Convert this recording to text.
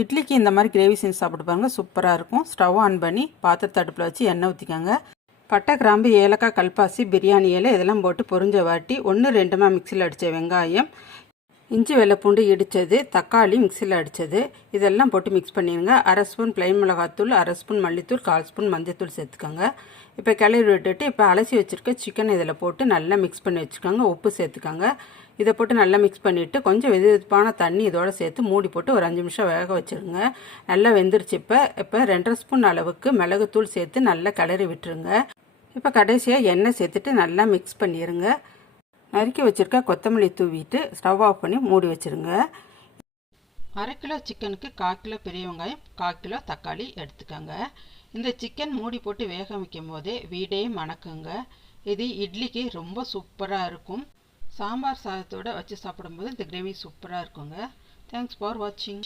இட்லிக்கு இந்த மாதிரி கிரேவி செஞ்சு சாப்பிட்டு பாருங்கள், சூப்பராக இருக்கும். ஸ்டவ் ஆன் பண்ணி பாத்திரத்தை அடுப்பில் வச்சு எண்ணெய் ஊற்றிக்கோங்க. பட்டை, கிராம்பு, ஏலக்காய், கல்பாசி, பிரியாணி இலை இதெல்லாம் போட்டு பொரிஞ்ச வாட்டி 1-2 மிக்சியில் அடித்த வெங்காயம், இஞ்சி வெள்ளைப்பூண்டு இடித்தது, தக்காளி மிக்சியில் அடித்தது இதெல்லாம் போட்டு மிக்ஸ் பண்ணிடுங்க. 1/2 ஸ்பூன் ப்ளைன் மிளகாத்தூள், 1/2 ஸ்பூன் மல்லித்தூள், 1/4 ஸ்பூன் மஞ்சத்தூள் சேர்த்துக்கோங்க. இப்போ கிளறி விட்டுட்டு இப்போ அலசி வச்சுருக்க சிக்கன் இதில் போட்டு நல்லா மிக்ஸ் பண்ணி வச்சுக்கோங்க. உப்பு சேர்த்துக்கோங்க. இதை போட்டு நல்லா மிக்ஸ் பண்ணிவிட்டு கொஞ்சம் வெதுவெதுப்பான தண்ணி இதோடு சேர்த்து மூடி போட்டு ஒரு 5 நிமிஷம் வேக வச்சுருங்க. நல்லா வெந்துருச்சு. இப்போ 2/2 ஸ்பூன் அளவுக்கு மிளகுத்தூள் சேர்த்து நல்லா கிளறி விட்டுருங்க. இப்போ கடைசியாக எண்ணெய் சேர்த்துட்டு நல்லா மிக்ஸ் பண்ணிடுங்க. நறுக்கி வச்சுருக்க கொத்தமல்லி தூவிட்டு ஸ்டவ் ஆஃப் பண்ணி மூடி வச்சுருங்க. 1/2 கிலோ சிக்கனுக்கு 1/4 கிலோ பெரிய வெங்காயம், 1/4 கிலோ தக்காளி எடுத்துக்கோங்க. இந்த சிக்கன் மூடி போட்டு வேக வைக்கும் போதே வீடே மணக்குங்க. இது இட்லிக்கு ரொம்ப சூப்பராக இருக்கும். சாம்பார் சாதத்தோடு வச்சு சாப்பிடும்போது இந்த கிரேவி சூப்பராக இருக்குங்க. தேங்க்ஸ் ஃபார் வாட்சிங்.